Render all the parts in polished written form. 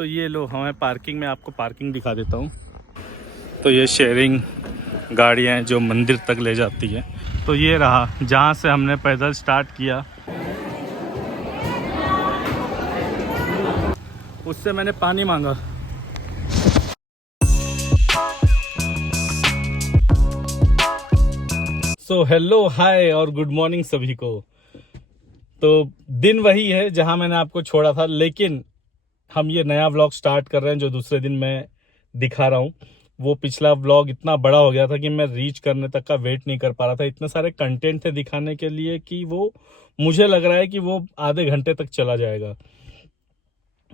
तो ये लो हमें पार्किंग में आपको पार्किंग दिखा देता हूँ। तो ये शेयरिंग गाड़ियाँ हैं जो मंदिर तक ले जाती है। तो ये रहा जहाँ से हमने पैदल स्टार्ट किया, उससे मैंने पानी मांगा। सो हेलो हाय और गुड मॉर्निंग सभी को। तो दिन वही है जहाँ मैंने आपको छोड़ा था, लेकिन हम ये नया व्लॉग स्टार्ट कर रहे हैं जो दूसरे दिन मैं दिखा रहा हूँ। वो पिछला व्लॉग इतना बड़ा हो गया था कि मैं रीच करने तक का वेट नहीं कर पा रहा था। इतने सारे कंटेंट थे दिखाने के लिए कि वो मुझे लग रहा है कि वो आधे घंटे तक चला जाएगा,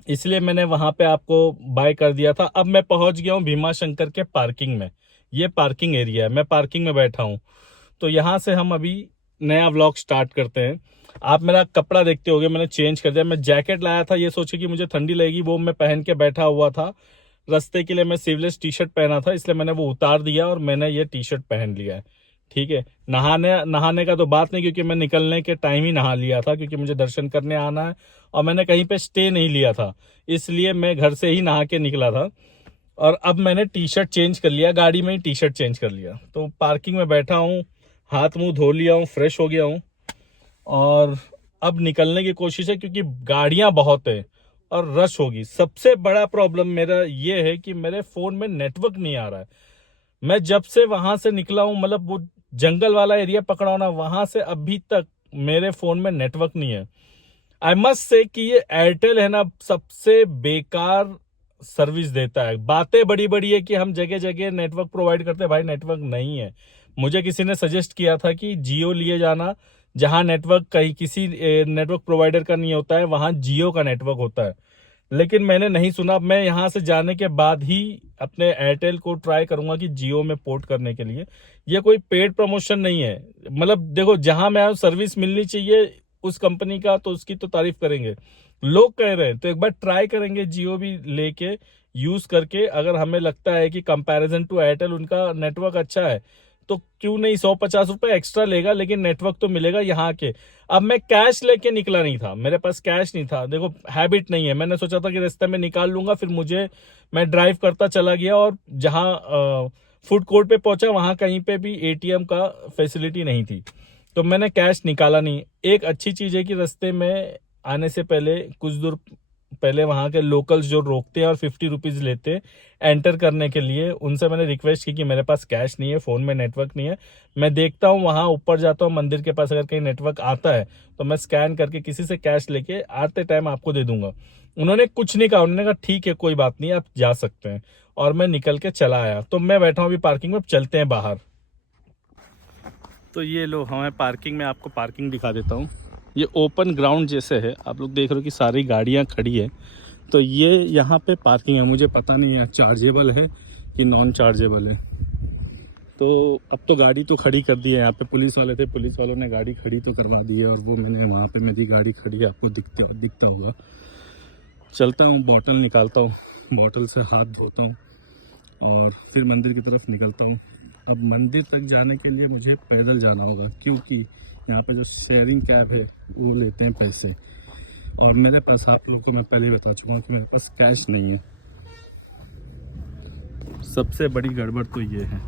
इसलिए मैंने वहां पे आपको बाय कर दिया था। अब मैं पहुंच गया हूँ भीमा शंकर के पार्किंग में। ये पार्किंग एरिया है, मैं पार्किंग में बैठा हूँ। तो यहाँ से हम अभी नया व्लॉग स्टार्ट करते हैं। आप मेरा कपड़ा देखते होगे, मैंने चेंज कर दिया। मैं जैकेट लाया था ये सोचे कि मुझे ठंडी लगेगी, वो मैं पहन के बैठा हुआ था। रास्ते के लिए मैं स्लीवलेस टी शर्ट पहना था, इसलिए मैंने वो उतार दिया और मैंने ये टी शर्ट पहन लिया है। ठीक है, नहाने का तो बात नहीं, क्योंकि मैं निकलने के टाइम ही नहा लिया था, क्योंकि मुझे दर्शन करने आना है और मैंने कहीं पे स्टे नहीं लिया था, इसलिए मैं घर से ही नहा के निकला था। और अब मैंने टी शर्ट चेंज कर लिया, गाड़ी में ही टी शर्ट चेंज कर लिया। तो पार्किंग में बैठा हूँ, हाथ मुंह धो लिया हूँ, फ्रेश हो गया हूँ और अब निकलने की कोशिश है, क्योंकि गाड़ियां बहुत है और रश होगी। सबसे बड़ा प्रॉब्लम मेरा ये है कि मेरे फोन में नेटवर्क नहीं आ रहा है। मैं जब से वहां से निकला हूं, मतलब वो जंगल वाला एरिया पकड़ा हूं ना, वहां से अभी तक मेरे फोन में नेटवर्क नहीं है। आई मस्ट से कि ये एयरटेल है ना, सबसे बेकार सर्विस देता है। बातें बड़ी बड़ी है कि हम जगह जगह नेटवर्क प्रोवाइड करते हैं, भाई नेटवर्क नहीं है। मुझे किसी ने सजेस्ट किया था कि जियो लिए जाना, जहां नेटवर्क कहीं किसी नेटवर्क प्रोवाइडर का नहीं होता है, वहां जियो का नेटवर्क होता है। लेकिन मैंने नहीं सुना। मैं यहां से जाने के बाद ही अपने एयरटेल को ट्राई करूंगा कि जियो में पोर्ट करने के लिए। ये कोई पेड प्रमोशन नहीं है, मतलब देखो जहां मैं सर्विस मिलनी चाहिए उस कंपनी का, तो उसकी तो तारीफ करेंगे। लोग कह रहे हैं तो एक बार ट्राई करेंगे जियो भी लेके यूज करके। अगर हमें लगता है कि कंपैरिजन टू एयरटेल उनका नेटवर्क अच्छा है, तो क्यों नहीं, 150 रुपए एक्स्ट्रा लेगा, लेकिन नेटवर्क तो मिलेगा यहाँ के। अब मैं कैश लेके निकला नहीं था, मेरे पास कैश नहीं था। देखो हैबिट नहीं है, मैंने सोचा था कि रास्ते में निकाल लूंगा, फिर मैं ड्राइव करता चला गया और जहां फूड कोर्ट पे पहुंचा वहां कहीं पे भी एटीएम का फैसिलिटी नहीं थी, तो मैंने कैश निकाला नहीं। एक अच्छी चीज है कि रास्ते में आने से पहले कुछ दूर पहले वहां के लोकल्स जो रोकते हैं और 50 रुपीज लेते हैं एंटर करने के लिए, उनसे मैंने रिक्वेस्ट की कि मेरे पास कैश नहीं है, फोन में नेटवर्क नहीं है। मैं देखता हूँ वहां ऊपर जाता हूँ मंदिर के पास, अगर कहीं नेटवर्क आता है तो मैं स्कैन करके किसी से कैश लेके आते टाइम आपको दे दूंगा। उन्होंने कुछ नहीं कहा, उन्होंने कहा ठीक है कोई बात नहीं आप जा सकते हैं, और मैं निकल के चला आया। तो मैं बैठा हूँ अभी पार्किंग में, चलते हैं बाहर। तो ये लो हमें पार्किंग में आपको पार्किंग दिखा देता हूँ। ये ओपन ग्राउंड जैसे है, आप लोग देख रहे हो कि सारी गाड़ियाँ खड़ी है। तो ये यहाँ पे पार्किंग है, मुझे पता नहीं है चार्जेबल है कि नॉन चार्जेबल है। तो अब तो गाड़ी तो खड़ी कर दी है, यहाँ पे पुलिस वाले थे, पुलिस वालों ने गाड़ी खड़ी तो करवा दी है, और वो मैंने वहाँ पे मेरी गाड़ी खड़ी है, आपको दिखता होगा। चलता हूँ, बॉटल निकालता हूँ, बॉटल से हाथ धोता हूँ और फिर मंदिर की तरफ निकलता हूँ। अब मंदिर तक जाने के लिए मुझे पैदल जाना होगा, क्योंकि यहाँ पे जो शेयरिंग कैब है वो लेते हैं पैसे, और मेरे पास, आप लोगों को मैं पहले ही बता चुका कि मेरे पास कैश नहीं है। सबसे बड़ी गड़बड़ तो ये है।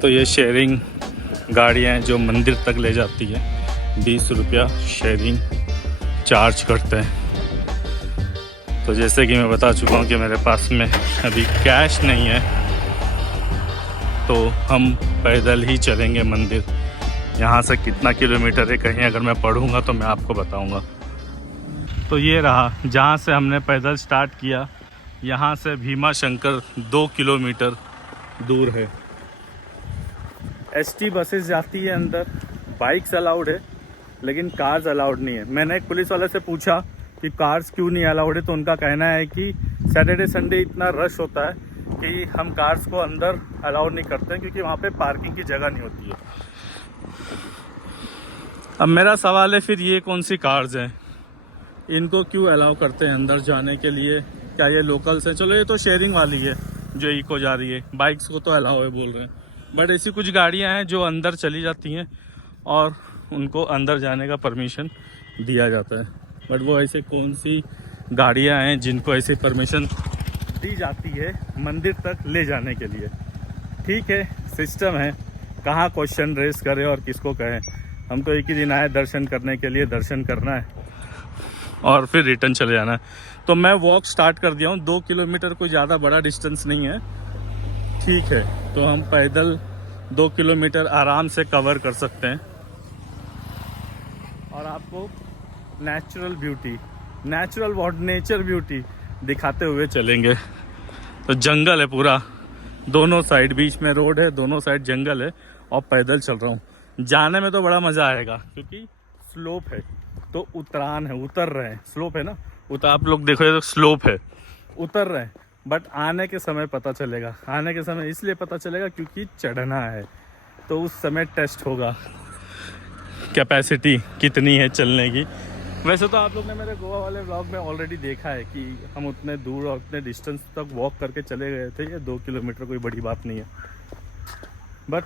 तो ये शेयरिंग गाड़ियाँ हैं जो मंदिर तक ले जाती है, 20 रुपया शेयरिंग चार्ज करते हैं। तो जैसे कि मैं बता चुका हूँ कि मेरे पास में अभी कैश नहीं है, तो हम पैदल ही चलेंगे मंदिर। यहाँ से कितना किलोमीटर है, कहीं अगर मैं पढ़ूंगा तो मैं आपको बताऊंगा। तो ये रहा जहाँ से हमने पैदल स्टार्ट किया, यहाँ से भीमा शंकर 2 किलोमीटर दूर है। एसटी बसेस जाती है अंदर, बाइक्स अलाउड है लेकिन कार्स अलाउड नहीं है। मैंने एक पुलिस वाले से पूछा कि कार्स क्यों नहीं अलाउड है, तो उनका कहना है कि सैटरडे संडे इतना रश होता है कि हम कार्स को अंदर अलाउड नहीं करते हैं, क्योंकि वहाँ पे पार्किंग की जगह नहीं होती है। अब मेरा सवाल है, फिर ये कौन सी कार्स हैं, इनको क्यों अलाउ करते हैं अंदर जाने के लिए? क्या ये लोकल्स हैं? चलो ये तो शेयरिंग वाली है जो इको जा रही है, बाइक्स को तो अलाउ है बोल रहे हैं। बट ऐसी कुछ गाड़ियां हैं जो अंदर चली जाती हैं और उनको अंदर जाने का परमिशन दिया जाता है। बट वो ऐसे कौन सी गाड़ियां हैं जिनको ऐसी परमिशन दी जाती है मंदिर तक ले जाने के लिए? ठीक है, सिस्टम है, कहाँ क्वेश्चन रेस करें और किसको कहें। हम तो एक ही दिन आए दर्शन करने के लिए, दर्शन करना है और फिर रिटर्न चले जाना है। तो मैं वॉक स्टार्ट कर दिया हूँ। 2 किलोमीटर कोई ज़्यादा बड़ा डिस्टेंस नहीं है, ठीक है। तो हम पैदल 2 किलोमीटर आराम से कवर कर सकते हैं और आपको नेचुरल ब्यूटी, नेचर ब्यूटी दिखाते हुए चलेंगे। तो जंगल है पूरा, दोनों साइड, बीच में रोड है, दोनों साइड जंगल है और पैदल चल रहा हूँ। जाने में तो बड़ा मज़ा आएगा क्योंकि स्लोप है, तो उतरान है, उतर रहे हैं। स्लोप है ना, आप लोग देखो तो स्लोप है, उतर रहे हैं। बट आने के समय पता चलेगा, आने के समय इसलिए पता चलेगा क्योंकि चढ़ना है, तो उस समय टेस्ट होगा कैपेसिटी कितनी है चलने की। वैसे तो आप लोग ने मेरे गोवा वाले व्लॉग में ऑलरेडी देखा है कि हम उतने दूर और उतने डिस्टेंस तक वॉक करके चले गए थे। ये 2 किलोमीटर कोई बड़ी बात नहीं है, बट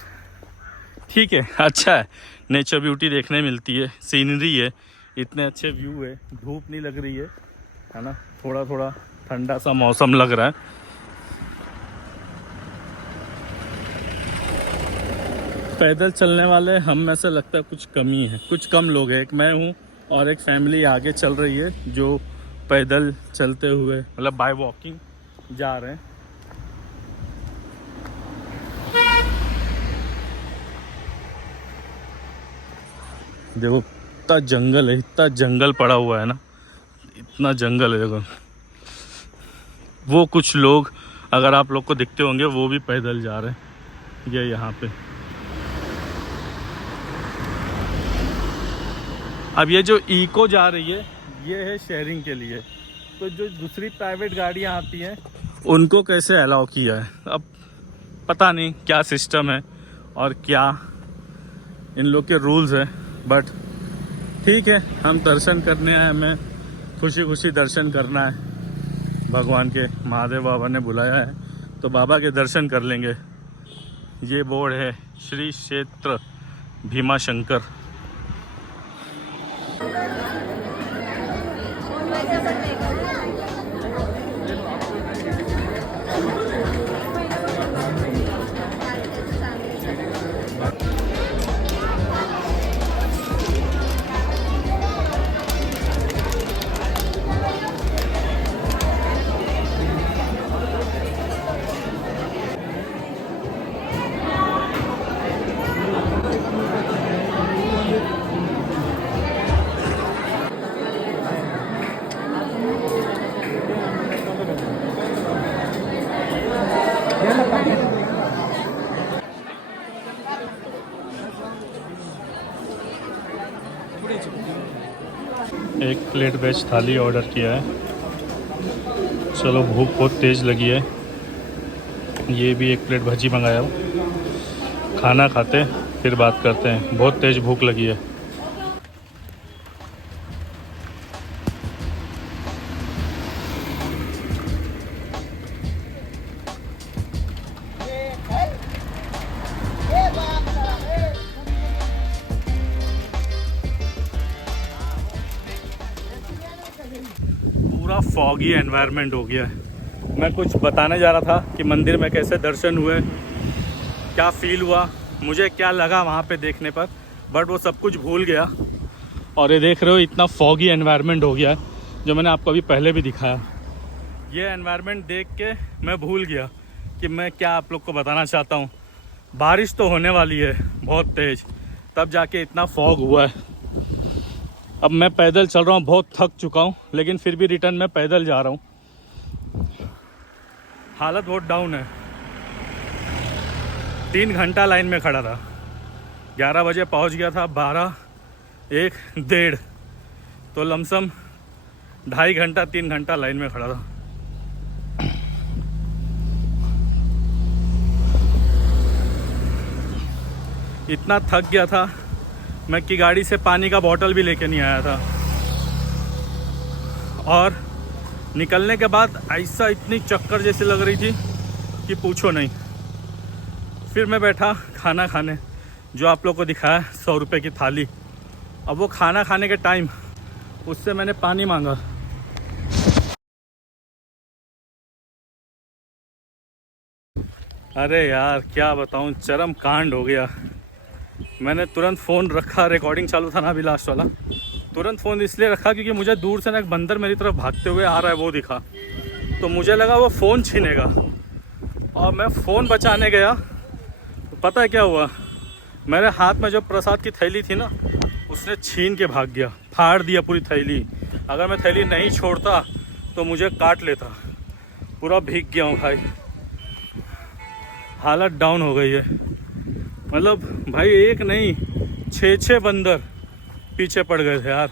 ठीक है, अच्छा है। नेचर ब्यूटी देखने मिलती है, सीनरी है, इतने अच्छे व्यू है, धूप नहीं लग रही है ना, थोड़ा थोड़ा ठंडा सा मौसम लग रहा है। पैदल चलने वाले हम में से लगता है कुछ कमी है, कुछ कम लोग हैं। एक मैं हूँ और एक फैमिली आगे चल रही है जो पैदल चलते हुए, मतलब बाय वॉकिंग जा रहे हैं। देखो इतना जंगल है, इतना जंगल पड़ा हुआ है ना, इतना जंगल है। देखो वो कुछ लोग अगर आप लोग को दिखते होंगे वो भी पैदल जा रहे हैं। ये यहाँ पे अब ये जो इको जा रही है ये है शेयरिंग के लिए। तो जो दूसरी प्राइवेट गाड़ियाँ आती हैं उनको कैसे अलाउ किया है, अब पता नहीं क्या सिस्टम है और क्या इन लोग के रूल्स हैं। बट ठीक है, हम दर्शन करने आए, हमें खुशी खुशी दर्शन करना है। भगवान के महादेव बाबा ने बुलाया है तो बाबा के दर्शन कर लेंगे। ये बोर्ड है श्री क्षेत्र भीमा शंकर। एक प्लेट वेज थाली ऑर्डर किया है। चलो भूख बहुत तेज़ लगी है, ये भी एक प्लेट भजी मंगाया हूँ। खाना खाते फिर बात करते हैं, बहुत तेज़ भूख लगी है। पूरा फॉगी एनवायरनमेंट हो गया है। मैं कुछ बताने जा रहा था कि मंदिर में कैसे दर्शन हुए, क्या फील हुआ, मुझे क्या लगा वहाँ पे देखने पर, बट वो सब कुछ भूल गया। और ये देख रहे हो इतना फॉगी एनवायरनमेंट हो गया है, जो मैंने आपको अभी पहले भी दिखाया। ये एनवायरनमेंट देख के मैं भूल गया कि मैं क्या आप लोग को बताना चाहता हूँ। बारिश तो होने वाली है बहुत तेज़, तब जाके इतना फॉग हुआ है। अब मैं पैदल चल रहा हूँ, बहुत थक चुका हूँ, लेकिन फिर भी रिटर्न में पैदल जा रहा हूँ। हालत बहुत डाउन है। 3 घंटा लाइन में खड़ा था, 11 बजे पहुँच गया था, 12, 1, 1.5, तो लमसम 2.5 घंटा 3 घंटा लाइन में खड़ा था। इतना थक गया था मैं कि गाड़ी से पानी का बोतल भी लेके नहीं आया था। और निकलने के बाद ऐसा इतनी चक्कर जैसी लग रही थी कि पूछो नहीं। फिर मैं बैठा खाना खाने, जो आप लोग को दिखाया 100 रुपये की थाली। अब वो खाना खाने के टाइम उससे मैंने पानी मांगा। अरे यार क्या बताऊं, चरम कांड हो गया। मैंने तुरंत फ़ोन रखा, रिकॉर्डिंग चालू था ना अभी लास्ट वाला। तुरंत फ़ोन इसलिए रखा क्योंकि मुझे दूर से ना एक बंदर मेरी तरफ भागते हुए आ रहा है वो दिखा, तो मुझे लगा वो फ़ोन छीनेगा। और मैं फ़ोन बचाने गया तो पता है क्या हुआ, मेरे हाथ में जो प्रसाद की थैली थी ना उसने छीन के भाग गया, फाड़ दिया पूरी थैली। अगर मैं थैली नहीं छोड़ता तो मुझे काट लेता। पूरा भीग गया हूँ भाई, हालत डाउन हो गई है। मतलब भाई एक नहीं 6 बंदर पीछे पड़ गए थे यार,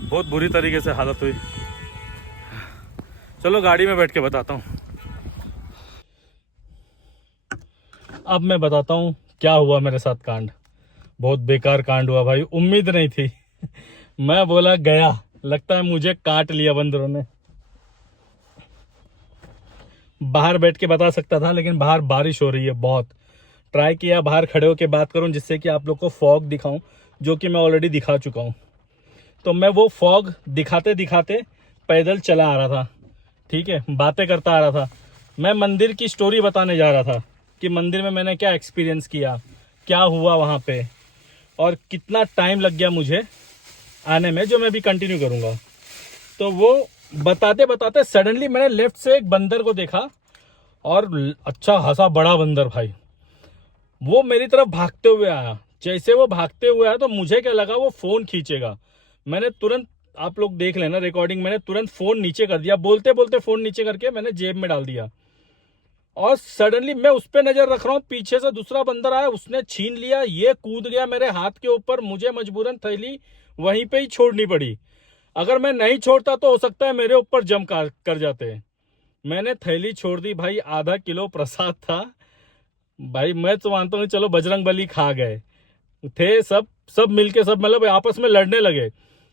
बहुत बुरी तरीके से हालत हुई। चलो गाड़ी में बैठ के बताता हूँ। अब मैं बताता हूँ क्या हुआ मेरे साथ कांड। बहुत बेकार कांड हुआ भाई, उम्मीद नहीं थी। मैं बोला गया, लगता है मुझे काट लिया बंदरों ने। बाहर बैठ के बता सकता था लेकिन बाहर बारिश हो रही है बहुत। ट्राई किया बाहर खड़े होकर बात करूं जिससे कि आप लोग को फॉग दिखाऊं, जो कि मैं ऑलरेडी दिखा चुका हूं। तो मैं वो फॉग दिखाते दिखाते पैदल चला आ रहा था, ठीक है, बातें करता आ रहा था। मैं मंदिर की स्टोरी बताने जा रहा था कि मंदिर में मैंने क्या एक्सपीरियंस किया, क्या हुआ वहाँ पे, और कितना टाइम लग गया मुझे आने में, जो मैं भी कंटिन्यू करूँगा। तो वो बताते बताते सडनली मैंने लेफ्ट से एक बंदर को देखा, और अच्छा खासा बड़ा बंदर भाई। वो मेरी तरफ भागते हुए आया। जैसे वो भागते हुए आया तो मुझे क्या लगा वो फोन खींचेगा। मैंने तुरंत, आप लोग देख लेना रिकॉर्डिंग, मैंने तुरंत फोन नीचे कर दिया, बोलते बोलते फोन नीचे करके मैंने जेब में डाल दिया। और सडनली मैं उस पर नजर रख रहा हूँ, पीछे से दूसरा बंदर आया, उसने छीन लिया, ये कूद गया मेरे हाथ के ऊपर। मुझे मजबूरन थैली वहीं पे ही छोड़नी पड़ी। अगर मैं नहीं छोड़ता तो हो सकता है मेरे ऊपर जम कर जाते। मैंने थैली छोड़ दी भाई। आधा किलो प्रसाद था भाई। मैं तो मानता हूँ चलो बजरंग बली खा गए थे, सब सब मिलके, सब मतलब आपस में लड़ने लगे।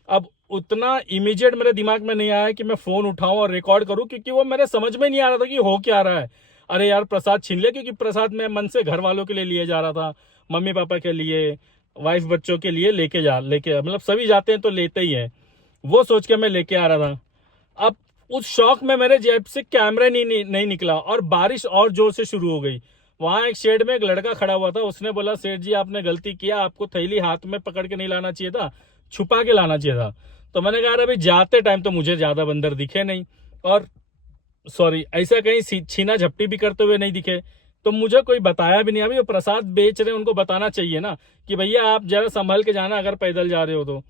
अब उतना इमीडिएट मेरे दिमाग में नहीं आया कि मैं फोन उठाऊं और रिकॉर्ड करूं, क्योंकि वो मेरे समझ में नहीं आ रहा था कि हो क्या रहा है। अरे यार प्रसाद छीन ले, क्योंकि प्रसाद मैं मन से घर वालों के लिए जा रहा था, मम्मी पापा के लिए, वाइफ बच्चों के लिए लेके मतलब सभी जाते हैं तो लेते ही हैं, वो सोच के मैं लेके आ रहा था। अब उस शौक में मेरे जेब से कैमरा नहीं निकला, और बारिश और जोर से शुरू हो गई। वहां एक शेड में एक लड़का खड़ा हुआ था, उसने बोला सेठ जी आपने गलती किया, आपको थैली हाथ में पकड़ के नहीं लाना चाहिए था, छुपा के लाना चाहिए था। तो मैंने कहा अभी जाते टाइम तो मुझे ज्यादा बंदर दिखे नहीं, और सॉरी ऐसा कहीं छीना झपटी भी करते हुए नहीं दिखे, तो मुझे कोई बताया भी नहीं। अभी वो प्रसाद बेच रहे हैं, उनको बताना चाहिए ना कि भैया आप जरा संभल के जाना अगर पैदल जा रहे हो तो,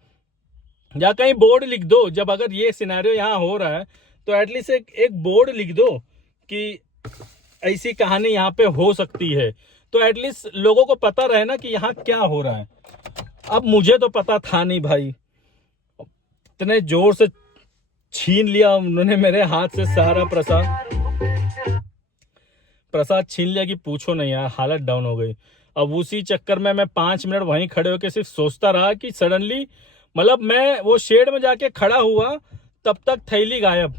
या कहीं बोर्ड लिख दो। जब अगर ये सिनेरियो यहाँ हो रहा है तो एटलीस्ट एक बोर्ड लिख दो कि ऐसी कहानी यहाँ पे हो सकती है, तो एटलीस्ट लोगों को पता रहे ना कि यहाँ क्या हो रहा है। अब मुझे तो पता था नहीं भाई, इतने जोर से छीन लिया उन्होंने मेरे हाथ से सारा प्रसाद छीन लिया कि पूछो नहीं यार, हालत डाउन हो गई। अब उसी चक्कर में मैं 5 मिनट वहीं खड़े होकर सिर्फ सोचता रहा कि सडनली, मतलब मैं वो शेड में जाके खड़ा हुआ तब तक थैली गायब।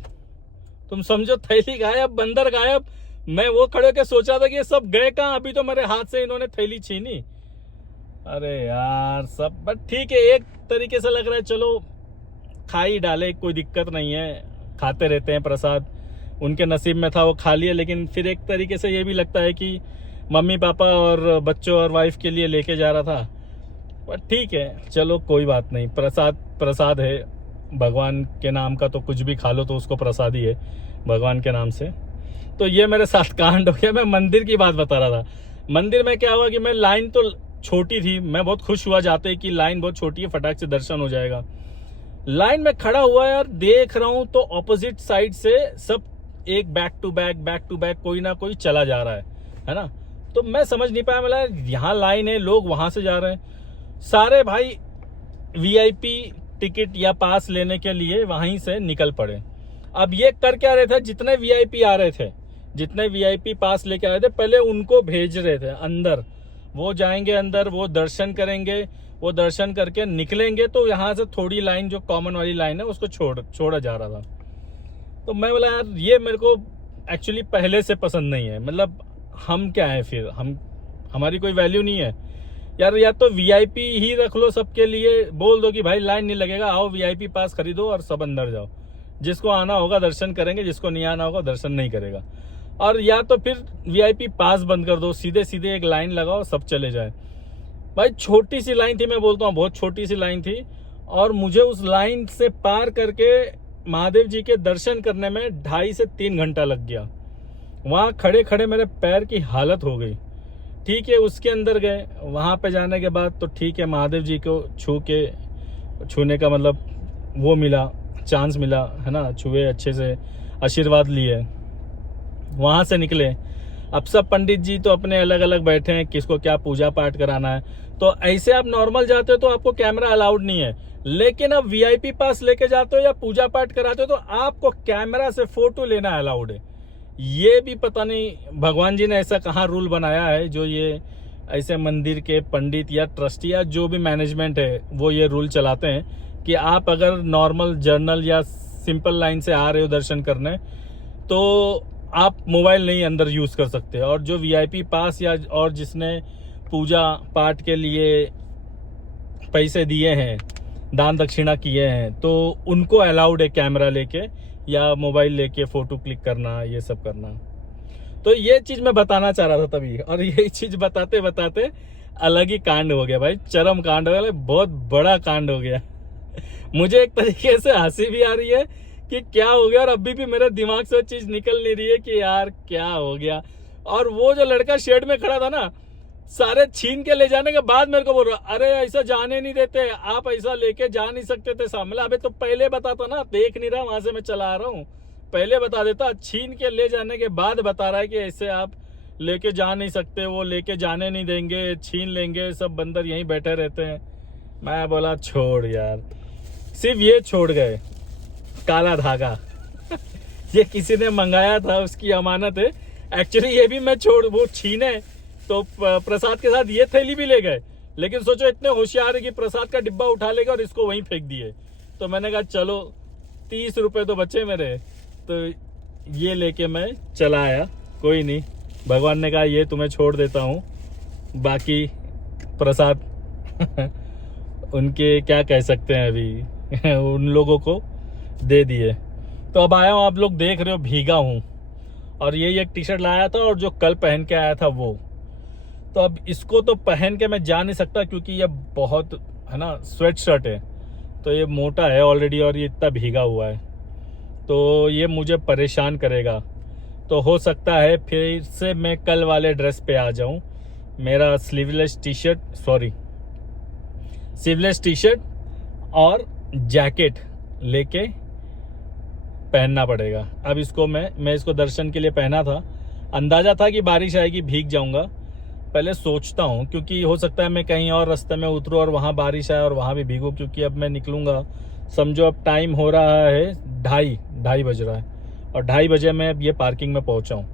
तुम समझो, थैली गायब, बंदर गायब। मैं वो खड़े होकर सोच रहा था कि ये सब गए कहाँ, अभी तो मेरे हाथ से इन्होंने थैली छीनी। अरे यार सब, बट ठीक है, एक तरीके से लग रहा है चलो खा ही डाले, कोई दिक्कत नहीं है, खाते रहते हैं प्रसाद, उनके नसीब में था वो खा लिए। लेकिन फिर एक तरीके से ये भी लगता है कि मम्मी पापा और बच्चों और वाइफ के लिए लेके जा रहा था। पर ठीक है चलो कोई बात नहीं, प्रसाद है भगवान के नाम का, तो कुछ भी खा लो तो उसको प्रसाद ही है भगवान के नाम से। तो ये मेरे साथ कांड हो गया। मैं मंदिर की बात बता रहा था। मंदिर में क्या हुआ कि मैं, लाइन तो छोटी थी, मैं बहुत खुश हुआ जाते कि लाइन बहुत छोटी है, फटाक से दर्शन हो जाएगा। लाइन में खड़ा हुआ यार, देख रहा हूं तो ऑपोजिट साइड से सब एक बैक टू बैक कोई ना कोई चला जा रहा है ना। तो मैं समझ नहीं पाया, मतलब यहाँ लाइन है, लोग वहां से जा रहे हैं, सारे भाई वीआईपी टिकट या पास लेने के लिए वहीं से निकल पड़े। अब ये कर क्या रहे थे, जितने वीआईपी आ रहे थे, जितने वीआईपी पास लेके आ रहे थे, पहले उनको भेज रहे थे अंदर। वो जाएंगे अंदर, वो दर्शन करेंगे, वो दर्शन करके निकलेंगे तो यहाँ से थोड़ी लाइन, जो कॉमन वाली लाइन है, उसको छोड़ा जा रहा था। तो मैं बोला यार ये मेरे को एक्चुअली पहले से पसंद नहीं है। मतलब हम क्या है फिर? हमारी कोई वैल्यू नहीं है यार। या तो वीआईपी ही रख लो सबके लिए, बोल दो कि भाई लाइन नहीं लगेगा, आओ वीआईपी पास खरीदो और सब अंदर जाओ। जिसको आना होगा दर्शन करेंगे, जिसको नहीं आना होगा दर्शन नहीं करेगा। और या तो फिर वीआईपी पास बंद कर दो, सीधे सीधे एक लाइन लगाओ, सब चले जाए। भाई छोटी सी लाइन थी, मैं बोलता हूँ बहुत छोटी सी लाइन थी, और मुझे उस लाइन से पार करके महादेव जी के दर्शन करने में 2.5 से 3 घंटा लग गया। वहाँ खड़े खड़े मेरे पैर की हालत हो गई। ठीक है, उसके अंदर गए, वहाँ पे जाने के बाद तो ठीक है, महादेव जी को छूने का मतलब वो मिला, चांस मिला है ना, छुए, अच्छे से आशीर्वाद लिए, वहाँ से निकले। अब सब पंडित जी तो अपने अलग अलग बैठे हैं, किसको क्या पूजा पाठ कराना है। तो ऐसे आप नॉर्मल जाते हो तो आपको कैमरा अलाउड नहीं है, लेकिन अब वीआईपी पास लेके जाते हो या पूजा पाठ कराते हो तो आपको कैमरा से फोटो लेना अलाउड है। ये भी पता नहीं भगवान जी ने ऐसा कहाँ रूल बनाया है, जो ये ऐसे मंदिर के पंडित या ट्रस्टी या जो भी मैनेजमेंट है वो ये रूल चलाते हैं कि आप अगर नॉर्मल जर्नल या सिंपल लाइन से आ रहे हो दर्शन करने तो आप मोबाइल नहीं अंदर यूज कर सकते। और जो वीआईपी पास या और जिसने पूजा पाठ के लिए पैसे दिए हैं, दान दक्षिणा किए हैं, तो उनको अलाउड है कैमरा लेके या मोबाइल लेके फोटो क्लिक करना, ये सब करना। तो ये चीज मैं बताना चाह रहा था तभी, और यही चीज बताते बताते अलग ही कांड हो गया भाई, चरम कांड हो गया, बहुत बड़ा कांड हो गया। मुझे एक तरीके से हंसी भी आ रही है कि क्या हो गया, और अभी भी मेरे दिमाग से वो चीज निकल नहीं रही है कि यार क्या हो गया। और वो जो लड़का शेड में खड़ा था ना, सारे छीन के ले जाने के बाद मेरे को बोल रहा, अरे ऐसा जाने नहीं देते, आप ऐसा लेके जा नहीं सकते थे सामने। अबे तो पहले बताता ना, देख नहीं रहा वहां से मैं चला आ रहा हूँ, पहले बता देता। छीन के ले जाने के बाद बता रहा है कि ऐसे आप लेके जा नहीं सकते, वो लेके जाने नहीं देंगे, छीन लेंगे, सब बंदर यहीं बैठे रहते हैं। मैं बोला छोड़ यार, सिर्फ ये छोड़ गए काला धागा। ये किसी ने मंगाया था, उसकी अमानत है। एक्चुअली ये भी मैं वो छीने तो प्रसाद के साथ ये थैली भी ले गए, लेकिन सोचो इतने होशियार है कि प्रसाद का डिब्बा उठा लेगा और इसको वहीं फेंक दिए। तो मैंने कहा चलो 30 रुपए तो बचे मेरे, तो ये लेके मैं चला आया। कोई नहीं, भगवान ने कहा ये तुम्हें छोड़ देता हूँ, बाकी प्रसाद उनके क्या कह सकते हैं अभी उन लोगों को दे दिए। तो अब आया हूँ, आप लोग देख रहे हो भीगा हूँ, और यही एक टी शर्ट लाया था और जो कल पहन के आया था वो। तो अब इसको तो पहन के मैं जा नहीं सकता क्योंकि ये बहुत है ना स्वेट शर्ट है, तो ये मोटा है ऑलरेडी और ये इतना भीगा हुआ है, तो ये मुझे परेशान करेगा। तो हो सकता है फिर से मैं कल वाले ड्रेस पे आ जाऊं। मेरा स्लीवलेस टी शर्ट और जैकेट लेके पहनना पड़ेगा। अब इसको मैं इसको दर्शन के लिए पहना था, अंदाजा था कि बारिश आएगी, भीग जाऊंगा। पहले सोचता हूँ क्योंकि हो सकता है मैं कहीं और रास्ते में उतरूँ और वहाँ बारिश आए और वहाँ भी भीगूँ, क्योंकि अब मैं निकलूंगा, समझो अब टाइम हो रहा है 2:30 बज रहा है और 2:30 बजे मैं अब ये पार्किंग में पहुँचा हूँ।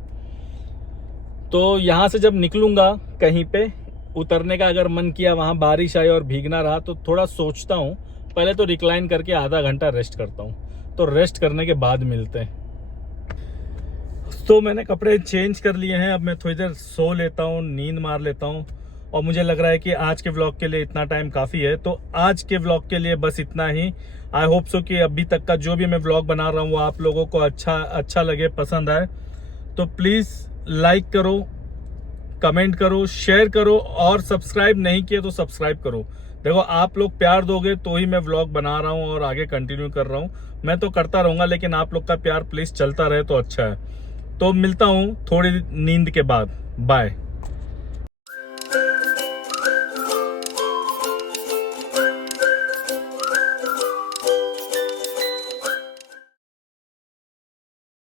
तो यहाँ से जब निकलूंगा कहीं पे उतरने का अगर मन किया, वहाँ बारिश आई और भीगना रहा, तो थोड़ा सोचता हूँ, पहले तो रिक्लाइन करके आधा घंटा रेस्ट करता हूँ। तो रेस्ट करने के बाद मिलते हैं। तो मैंने कपड़े चेंज कर लिए हैं, अब मैं थोड़ी देर सो लेता हूँ, नींद मार लेता हूँ। और मुझे लग रहा है कि आज के व्लॉग के लिए इतना टाइम काफ़ी है, तो आज के व्लॉग के लिए बस इतना ही। आई होप सो कि अभी तक का जो भी मैं व्लॉग बना रहा हूँ वो आप लोगों को अच्छा लगे, पसंद आए। तो प्लीज़ लाइक करो, कमेंट करो, शेयर करो, और सब्सक्राइब नहीं किए तो सब्सक्राइब करो। देखो आप लोग प्यार दोगे तो ही मैं व्लॉग बना रहा हूँ और आगे कंटिन्यू कर रहा हूँ। मैं तो करता रहूँगा, लेकिन आप लोग का प्यार प्लीज़ चलता रहे तो अच्छा है। तो मिलता हूँ थोड़ी नींद के बाद। बाय।